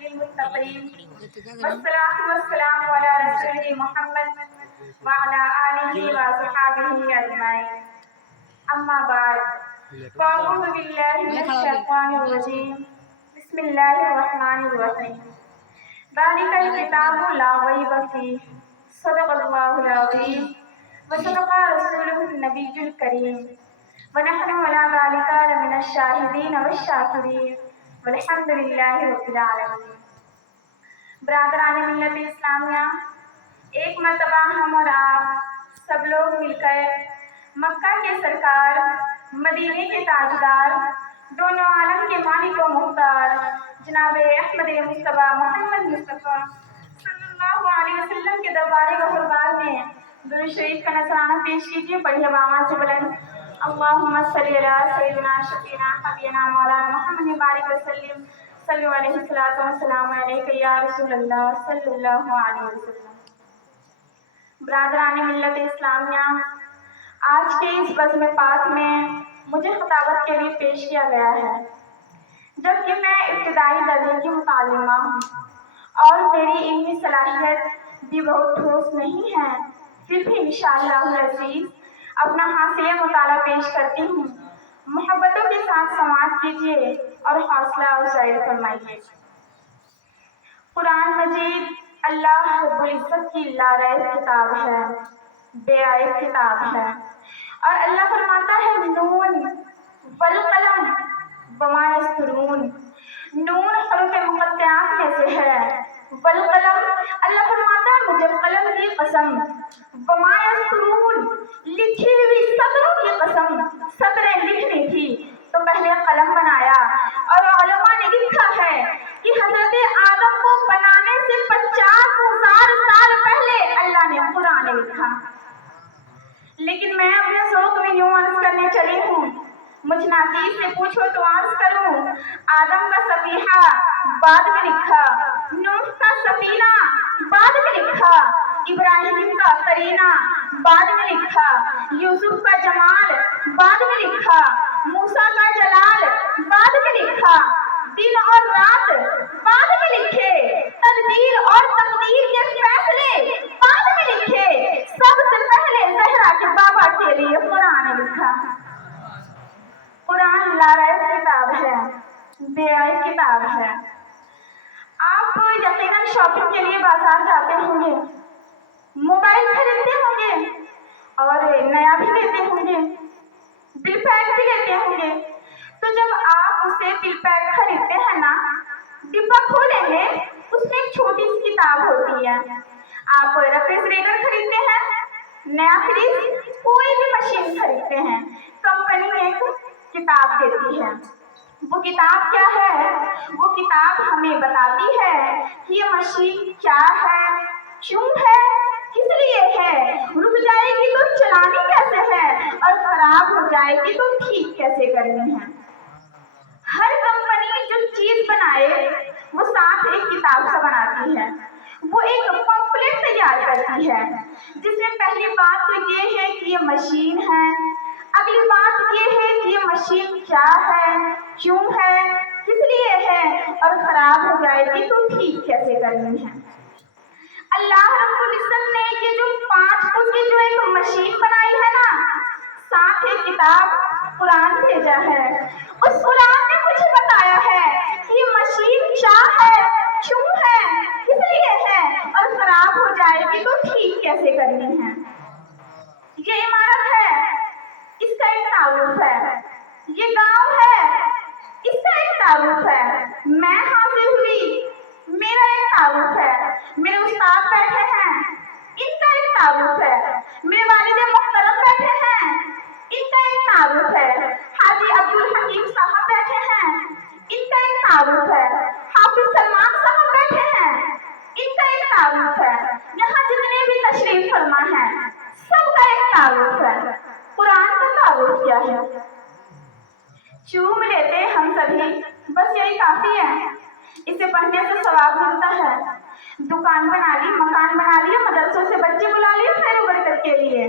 للمتقين والصلاة والسلام على رسول محمد وعلى آله وصحبه أجمعين أما بعد فأعوذ بالله من الشيطان الرجيم بسم الله الرحمن الرحيم ذلك الكتاب لا ريب فيه صدق الله العظيم وصدق رسوله النبي الكريم ونحن على ذلك لمن الشاهدين والشاكرين والحمد للہ رب العالمین۔ برادران ملت اسلامیہ، ایک مرتبہ ہم اور آپ سب لوگ مل کر مکہ کے سرکار، مدینے کے تاجدار، دونوں عالم کے مالک و مختار جناب احمد مصطفیٰ محمد مصطفیٰ صلی اللہ علیہ وسلم کے دربار غفربار میں درود شریف کا نذرانہ پیش کیجیے۔ پڑھیے آواز سے بلند اللہم صلی علی سیدنا شفیعنا حبیبنا مولانا محمد بارک وسلم صلو علیہ الصلوۃ والسلام علیک یا رسول اللہ صلی اللہ علیہ وسلم۔ برادران ملت اسلامیہ، آج کے اس بزم پاک میں مجھے خطابت کے لیے پیش کیا گیا ہے، جبکہ میں ابتدائی درجے کی متعلمہ ہوں اور میری علمی صلاحیت بھی بہت ٹھوس نہیں ہے، پھر بھی انشاءاللہ العزیز اپنا حاصل مطالعہ پیش کرتی ہوں۔ محبتوں کے ساتھ سماعت کیجیے اور حوصلہ افزائی فرمائیے۔ قرآن مجید اللہ رب العزت کی لارائب کتاب ہے، بے عیب کتاب ہے، اور اللہ فرماتا ہے نون والقلم وما یسطرون۔ نون حروف مقطعات میں سے ہے، والقلم اللہ فرماتا ہے مجھے قلم کی قسم، وما یسطرون لکھی ہوئی سطروں کی قسم، سطریں لکھنی تھی تو پہلے قلم بنایا، اور علماء نے لکھا ہے کہ حضرت آدم کو بنانے سے 50,000 سال پہلے اللہ نے قرآن لکھا۔ لیکن میں اپنے ذوق میں یوں عرض کرنے چلی ہوں، مجھ ناچیز سے پوچھو تو عرض کروں، آدم کا صفیحہ بعد میں لکھا، نوح کا سفینہ بعد میں لکھا، ابراہیم کا قرینہ بعد میں لکھا، یوسف کا جمال بعد میں لکھا، موسیٰ کا جلال بعد میں لکھا، دن اور رات بعد میں لکھے، تدبیر اور تقدیر کے فیصلے بعد میں لکھے، سب سے پہلے زہرا کے بابا کے لیے قرآن لکھا۔ قرآن لارائب کتاب ہے، بے عیب کتاب ہے۔ آپ یقیناً شاپنگ کے لیے بازار جاتے ہوں گے، موبائل خریدتے ہوں گے اور نیا بھی لیتے ہوں گے، بل پیک بھی لیتے ہوں گے۔ تو جب آپ اسے بل پیک خریدتے ہیں نا، ڈبہ کھولیں گے، اس میں ایک چھوٹی سی کتاب ہوتی ہے۔ آپ ریفریجریٹر خریدتے ہیں، نیا فریج، کوئی بھی مشین خریدتے ہیں، کمپنی ایک کتاب دیتی ہے۔ وہ کتاب کیا ہے؟ وہ کتاب ہمیں بتاتی ہے کہ یہ مشین کیا ہے، کیوں ہے، کس لیے ہے، رک جائے گی تو چلانی کیسے ہے، اور خراب ہو جائے گی تو ٹھیک کیسے کرنی ہے۔ ہر کمپنی جو چیز بنائے وہ ساتھ ایک کتاب سے بناتی ہے، وہ ایک پمفلٹ تیار کرتی ہے، جس میں پہلی بات تو یہ ہے کہ یہ مشین ہے، اگلی بات یہ ہے کہ یہ مشین کیا ہے، کیوں ہے، کس لیے ہے، اور خراب ہو جائے گی تو ٹھیک کیسے کرنی ہے۔ اللہ رب العزت نے یہ جو 5 فٹ کی جو ایک مشین بنائی ہے نا، ساتھ ایک کتاب قرآن بھیجا ہے۔ اس قرآن نے مجھے بتایا ہے کہ یہ مشین کیا ہے، کیوں ہے، کس لیے ہے، اور خراب ہو جائے گی تو ٹھیک کیسے کرنی ہے۔ یہ عمارت ہے، اس کا ایک تعارف ہے، یہ گاؤں ہے، اس کا ایک تعارف ہے، میں حاضر ہوئی، میرا ایک تعارف ہے، میرے استاد بیٹھے ہیں، ان کا ایک تعارف ہے، میرے والد محترم بیٹھے ہیں، ان کا ایک تعارف ہے، حاجی عبدالحکیم صاحب بیٹھے ہیں، ان کا ایک تعارف ہے، حافظ سلمان صاحب بیٹھے ہیں، ان کا ایک تعارف ہے، یہاں جتنے بھی تشریف فرما ہیں سب کا ایک تعارف ہے۔ قرآن کا تعارف کیا ہے؟ چوم لیتے ہم سبھی، بس یہی کافی ہے، اسے پڑھنے سے ثواب ملتا ہے، دکان بنا لی، مکان بنا لیے، مدرسوں سے بچے بلا لیے خیر و برکت کے لیے،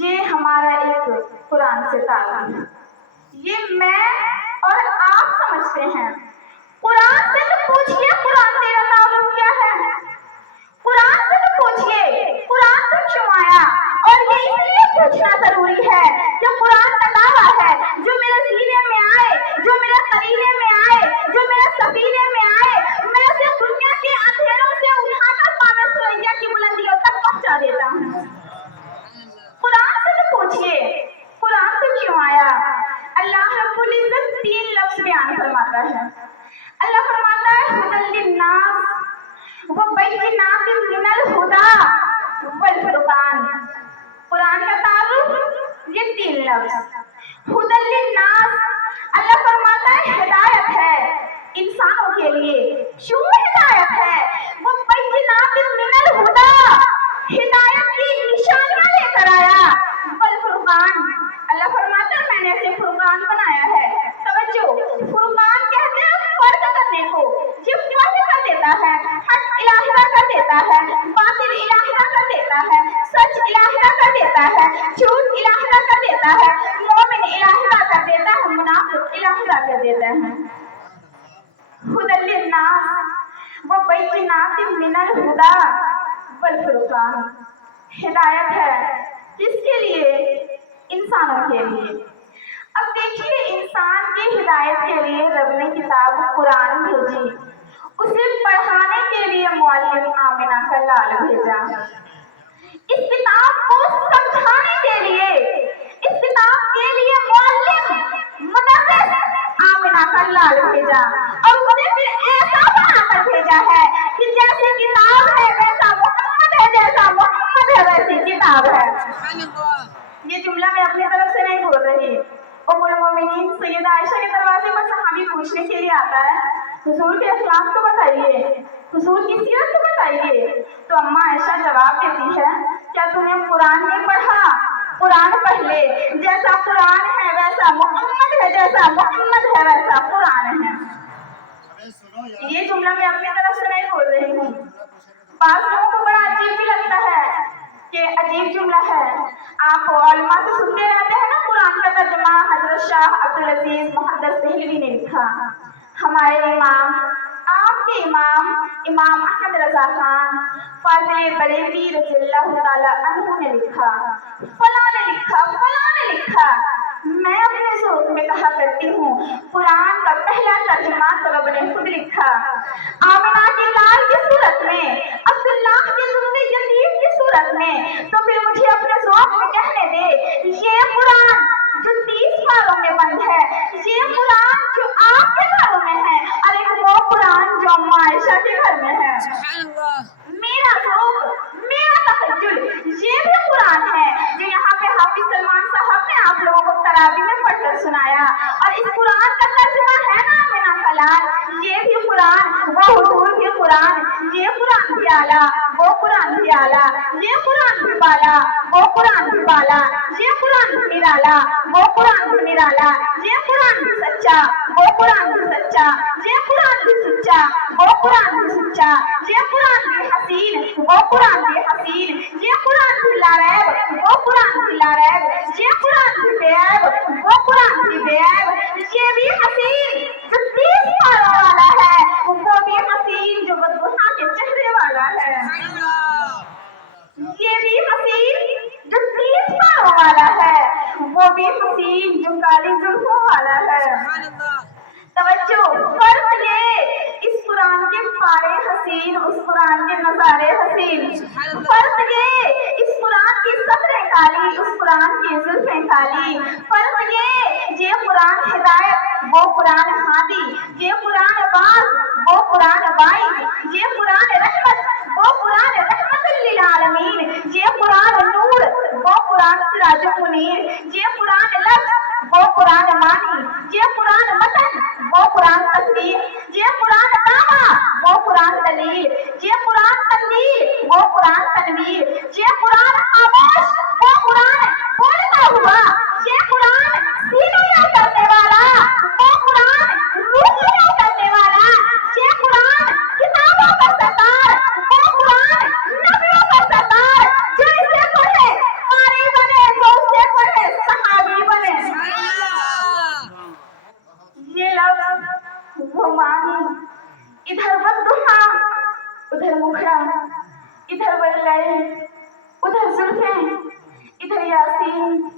یہ ہمارا ایک قرآن سے تعلق ہے۔ یہ میں اور آپ سمجھتے ہیں، कुरान से तो पूछिए, कुरान तेरा ताल्लुक क्या है? कुरान से तो पूछिए, कुरान तो क्यों आया? और ये इसलिए पूछना जरूरी है कि कुरान का दावा है जो मेरे सीने में आए, जो मेरे करीने में आए, जो मेरे सफीने में आए, मैं उसे दुनिया के अंधेरों से उठाकर पावे सुरैया की बुलंदियों तक पहुंचा देता हूँ। कुरान से तो पूछिए, कुरान तो क्यों आया? अल्लाह रब्बुल इज्जत 3 लफ्ज बयान फरमाता है। अल्लाह फरमाता है हुदल लिन्नास व बैयिनातिन मिनल हुदा वल फुरकान। कुरान का तारुफ ये 3 लफ्ज। हुदल लिन्नास, अल्लाह फरमाता है हिदायत है इंसानों के लिए। क्यों हिदायत है? वो बैयिनातिन मिनल हुदा, हिदायत की निशानियां लेकर आया। वल फुरकान, अल्लाह फरमाता है मैंने इसे फुरकान बनाया है। तवज्जो, फुरकान कहते हैं फर्क करने को। ये फर्क कर देता है, हक इलाहिया कर देता है, बातिल इलाहिया कर देता है, सच इलाहिया कर देता है, झूठ इलाहिया कर देता है, मोमिन इलाहिया कर देता है, मुनाफिक इलाहिया कर देता है। हुदल लिन्नास व बैयिनातिन मिनल हुदा वल फुरकान, हिदायत है किसके लिए? इंसानों के लिए। अब देखिए, इंसान की हिदायत के लिए रब ने किताब कुरान भेजी, उसे पढ़ाने के लिए मुअल्लिम आमिना का लाल भेजा। इस किताब को समझाने के लिए, इस किताब के लिए मुअल्लिम मुदर्रिस आमिना का लाल भेजा, और उसे फिर ऐसा बनाकर भेजा है कि जैसी किताब है वैसा मोहम्मद है, जैसा मोहम्मद है वैसी किताब है। ये जुमला मैं अपनी तरफ से नहीं बोल रही। उम्मुल मोमिनीन सैयदा आयशा के दरवाजे पर सहाबी पूछने के लिए आता है, हुजूर के अखलाक तो बताइए, हुजूर की सीरत तो बताइए। तो अम्मा आयशा जवाब देती है, क्या तूने कुरान नहीं पढ़ा? कुरान पढ़ ले, जैसा कुरान है वैसा मोहम्मद है, जैसा मोहम्मद है वैसा कुरान है। ये जुमला मैं अपनी तरफ से नहीं बोल रही हूँ। बात लोगों को बड़ा अजीब भी लगता है कि अजीब जुमला है। आप उलमा से सुनते रहते हैं ना, कुरान का तर्जुमा हजरत शाह अब्दुल अजीज मुहद्दिस दहलवी ने लिखा। हमारे इमाम, आपके इमाम इमाम अहमद रजा खान फाज़िल बरेलवी रज़ियल्लाहु ताला अन्हु ने लिखा, फलां ने लिखा, फलां ने लिखा। मैं अपने ज़ौक़ में कहा करती हूँ, कुरान का पहला तर्जुमा तो रब ने खुद लिखा। आमिना की लाल की सूरत में, अब्दुल्लाह के ज़ुल्फ़े यतीम की सूरत में। तो फिर मुझे अपने ज़ौक़ में कहने दे, ये कुरान जो 30 पारों में बंद है, ये कुरान जो आपके घरों में है, और एक वो कुरान जो अम्मा आयशा के घर में है। मेरा ज़ौक़, मेरा तहज्जुद, ये भी कुरान है जो यहाँ पे हाफिज सलमान साहब ने आप लोगों को तरावी में पढ़कर सुनाया। और इस कुरान का तर्जुमा है ना आमिना का लाल, ये भी कुरान, वो हुजूर भी कुरान, ये कुरान भी आला, वो कुरान भी आला, ये कुरान भी बाला, वो कुरान भी बाला, ये कुरान भी निराला, वो कुरान भी निराला, ये कुरान भी सच्चा, वो कुरान भी सच्चा, ये कुरान भी सच्चा, वो कुरान भी सच्चा, ये कुरान भी हसीन, वो कुरान भी हसीन, ये कुरान भी लारैब, वो कुरान भी लारैब, ये कुरान भी बेऐब, वो कुरान भी बेऐब, ये भी हसीन जो 30 पारों वाला है, वो भी हसीन जो बदबुहा के चेहरे वाला है। ये भी हसीन जो 30 पारों वाला है, वो भी हसीन जो काली जुल्फों वाला है। तवज्जो, फर्क ये, इस कुरान के पारे हसीन, उस कुरान के नजारे हसीन। फर्क ये, इस कुरान की सतरें काली, उस कुरान की जुल्फें काली। फर्क ये कुरान हिदायत, वो कुरान हादी, ये कुरान बाज, वो कुरान वाइज, ये कुरान रहमत, वो कुरान रहमतुल लिल आलमीन, ये कुरान नूर, वो कुरान सिराजुल मुनीर, ये कुरान लफ्ज़, वो कुरान मानी, ये कुरान मतन, वो कुरान तस्दीर, ये कुरान नामा, वो कुरान दलील, ये कुरान तंदील, वो कुरान तनवीर, ये कुरान खामोश, वो कुरान बोलता हुआ, ये कुरान सीनों में उतरने वाला, वो कुरान रूह में उतरने वाला, ये कुरान किताबों का सरदार, वो कुरान नबियों का सरदार, जो इसे पढ़े कारी बने, जो उसे पढ़े सहाबी बने। ये लफ्ज़ वो मानी, इधर मुखड़ा, इधर वल्लैल, उधर जुल्फें, इधर यासीन,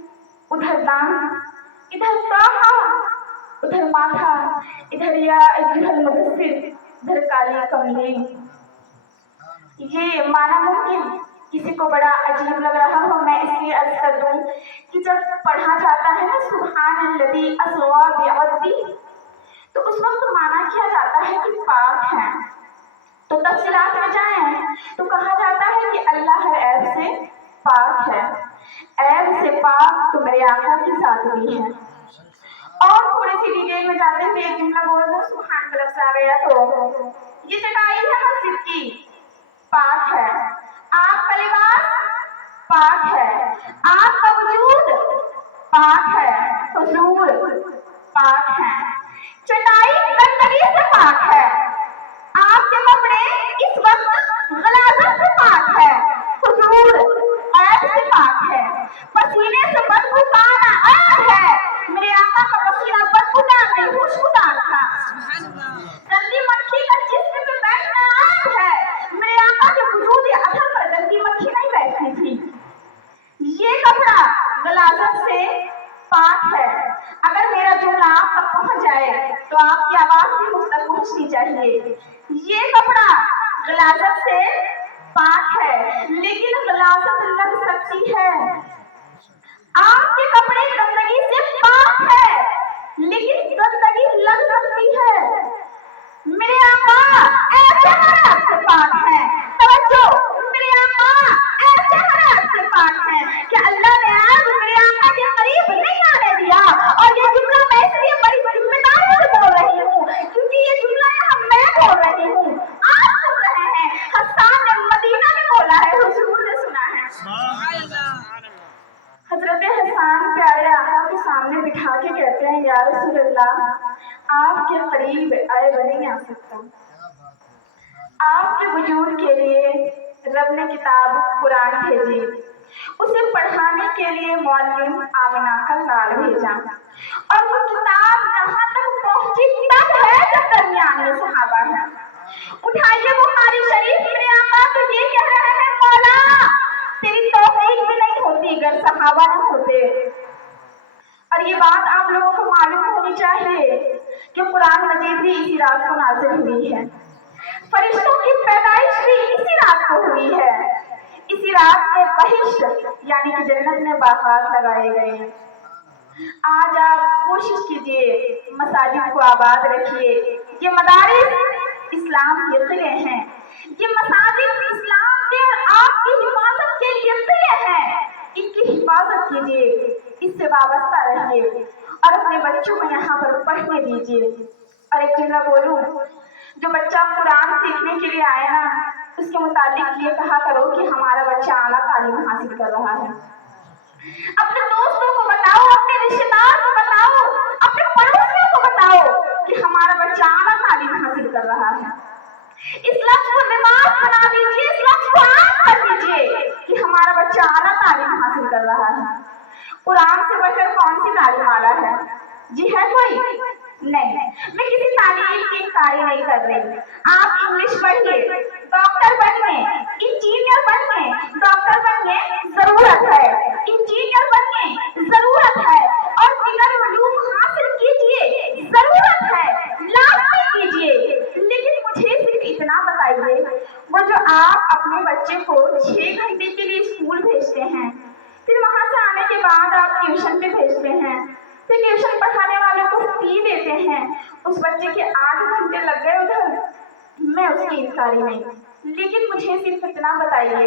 उधर दान, इधर ताहा, उधर माथा, इधर या अय्युहल मुदस्सिर, इधर काली कमली। ये माना मुमकिन किसी को बड़ा अजीब लग रहा हो, मैं इसलिए अर्ज कर दूं कि जब पढ़ा जाता है ना सुब्हानल्लज़ी अस्वा बिअब्दी, तो उस वक्त माना किया जाता है कि पाक है। तो तफसीलात में जाएं तो कहा जाता है कि अल्लाह हर ऐब से पाक है, ऐब से पाक तो मेरे आका की जात भी है। और थोड़ी सी डिटेल में जाते हुए एक जुमला बोल दो, सुभान का लफ्ज़ आ गया तो ये चटाई है मस्जिद की, पाक है। आपका लिबास पाक है, आपका वजूद पाक है, हुजूर पाक है, चटाई गंदगी से पाक है, आपके कपड़े इस वक्त गलाजत से पाक है, हुजूर ऐब से पाक है, पसीने से बदबूदार ऐब है, मेरे आका का पसीना बदबूदार नहीं खुशबूदार था। गंदी मक्खी का जिस्म पे बैठना ऐब है, मेरे आका के वजूद अथर पर गंदी मक्खी नहीं बैठती थी। ये कपड़ा गलाजत से पाक है। अगर मेरा जुमला आप तक पहुंच जाए तो आपकी आवाज भी मुझ तक पहुंचनी चाहिए। ये कपड़ा गलाजत से पाक है, लेकिन गलाजत लग सकती है। आपके कपड़े गंदगी से पाक है, लेकिन गंदगी लग सकती है। मेरे आका ऐसे हराम से पाक है, तवज्जो, मेरे आका ऐसे हराम से पाक है कि अल्लाह ने आज मेरे आका के करीब नहीं आने दिया। और ये जुमला मैं इसलिए बड़ी जिम्मेदारी से बोल रही हूँ क्योंकि ये जुमला यहाँ मैं बोल रही हूँ, आप सुन रहे हैं। हसन ने मदीना में बोला है, हुजूर ने सुना है। हजरत हसन प्यारे आका के सामने बिठा के कहते हैं, या रसूल अल्लाह, आपके करीब आए नहीं आ सकता। आपके वजूद के लिए रब ने किताब कुरान भेजी, उसे पढ़ाने के लिए मौलवी आमिना का लाल भेजा, और वो किताब जहाँ तक पहुंची तब है जब दरमियान में सहाबा है। उठाइए बुखारी शरीफ, मेरे आका तो ये कह रहे हैं, मौला तेरी तौफीक भी नहीं होती अगर सहाबा न होते। और ये बात आप लोगों को मालूम होनी चाहिए कि कुरान मजीद भी इसी रात को नाज़िल हुई है, फरिश्तों की पैदाइश भी इसी रात को हुई है, इसी रात में बहिश्त यानी कि जन्नत में बागात लगाए गए हैं। आज आप कोशिश कीजिए, मसाजिद को आबाद रखिए। ये मदारिस इस्लाम के किले हैं, ये मसाजिद इस्लाम के आपकी हिफाजत के लिए किले हैं। इनकी हिफाजत कीजिए, इससे वाबस्ता रहिए और अपने बच्चों को यहाँ पर पढ़ने दीजिए। और एक जुमला बोलूं, जो बच्चा कुरान सीखने के लिए आए ना, उसके मुताबिक ये कहा करो कि हमारा बच्चा आला तालीम हासिल कर रहा है। अपने दोस्तों को बताओ, अपने रिश्तेदार को बताओ, अपने पड़ोसियों को बताओ कि हमारा बच्चा आला तालीम हासिल कर रहा है। इस लफ्ज को रिवाज बना दीजिए, इस लफ्ज को आम कर दीजिए कि हमारा बच्चा आला तालीम हासिल कर रहा है। कुरान से बढ़कर कौन सी तालीम आला है? जी है कोई? नहीं, मैं किसी तालीम की तारीफ नहीं कर रही। आप इंग्लिश पढ़िए, डॉक्टर बनने, इंजीनियर बनने, डॉक्टर बनने जरूरत है, इंजीनियर बनने जरूरत है, और दिगर उलूम हासिल कीजिए जरूरत है, लाजमी कीजिए। लेकिन मुझे सिर्फ इतना बताइए, वो जो आप अपने बच्चे को 6 घंटे के लिए स्कूल भेजते हैं, फिर वहां से आने के बाद आप ट्यूशन पे भेजते हैं, फिर ट्यूशन पढ़ाने वालों को फी देते हैं, उस बच्चे के 8 घंटे लग गए उधर, मैं उसकी इंकारी नहीं। लेकिन मुझे सिर्फ इतना बताइए,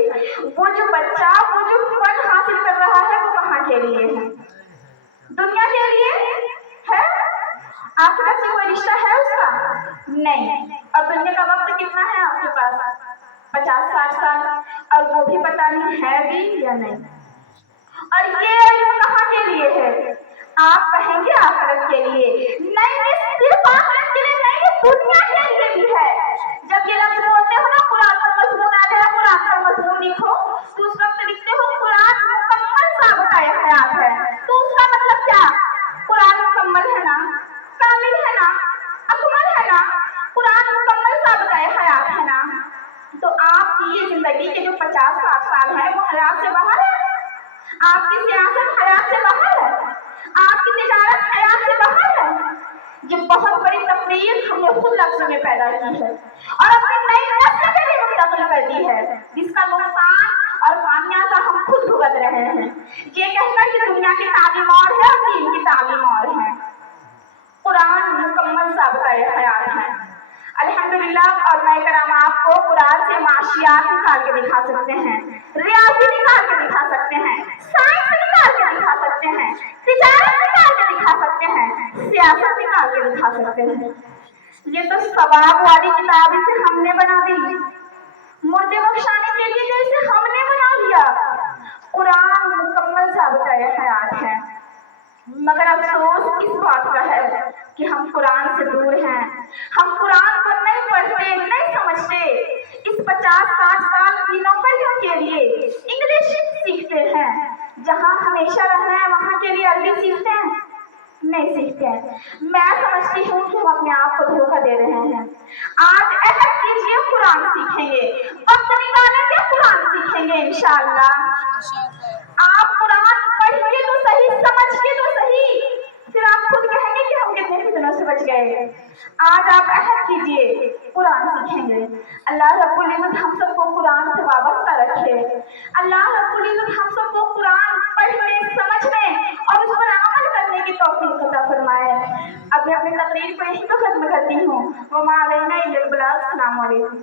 वो जो बच्चा वो जो फल हासिल कर रहा है वो कहाँ के लिए है? दुनिया के लिए है? आखिरत से कोई रिश्ता है उसका? नहीं। और दुनिया का वक्त कितना है आपके पास? 50-60 साल, और वो भी पता नहीं है भी या नहीं। और ये इल्म कहाँ के लिए है? आप कहेंगे आखिरत के लिए, नहीं, सिर्फ आखिरत के लिए नहीं, दुनिया के लिए भी है। जब ये लफ्ज बोलते हो ना, कुरान का मजमून आ जाए, कुरान का मजमून लिखो, तो उस वक्त लिखते हो कुरान मुकम्मल साबिताए हयात है, तो उसका मतलब क्या? कुरान मुकम्मल है ना, कामिल है ना, अकमल है ना, कुरान मुकम्मल साबिताए हयात है ना। तो हयात से बाहर है, आपकी सियासत हयात से बाहर है, आपकी तिजारत हयात से बाहर है। ये बहुत बड़ी तकलीफ हमने खुद लफ्ज़ में पैदा की है और अपनी नई नस्ल के लिए मुंतकिल कर दी है, जिसका नुकसान और खामियाजा हम खुद भुगत रहे हैं। ये कहकर कि दुनिया की तालीम और है और दीन की तालीम और है। कुरान मुकम्मल साबिक़ाए हयात है। अल्हम्दुलिल्लाह। और मैं कराम आपको कुरान से माशियात निकाल के दिखा सकते हैं, रियाजी निकाल के दिखा सकते हैं, साइंस निकाल के दिखा सकते हैं, तिजारत निकाल के दिखा सकते हैं, सियासत निकाल के दिखा सकते हैं। ये तो सवाब वाली किताब इसे हमने बना दी, मुर्दे बख्शाने के लिए तो इसे हमने बना लिया। कुरान मुकम्मल साबिक़ाए हयात है, मगर अफसोस इस बात का है कि हम कुरान से दूर हैं। हम कुरान को नहीं पढ़ते, नहीं समझते। इस 50-60 साल की नौकरियों के लिए इंग्लिश सीखते हैं, जहाँ हमेशा रहना है वहाँ के लिए अरबी सीखते हैं, नहीं सीखते हैं। मैं समझती हूँ कि हम अपने आप को धोखा दे रहे हैं। आज अहद कीजिए कुरान सीखेंगे, वक्त निकालेंगे कुरान सीखेंगे इंशाअल्लाह। आप कुरान पढ़ के तो सही, समझ के तो सही, फिर आप खुद कहेंगे कि हम कितने फितनों से बच गए। आज आप अहद कीजिए कुरान सीखेंगे। अल्लाह रब्बुल इज्जत हम सबको कुरान से वाबस्ता रखे। अल्लाह रब्बुल इज्जत हम सबको कुरान पढ़ने, समझने और उस पर अमल करने की तौफीक अता फरमाए। अब मैं अपनी तकरीर को यहीं पे खत्म करती हूँ। वमा अलैना इल्लल बलाग। अस्सलामु अलैकुम।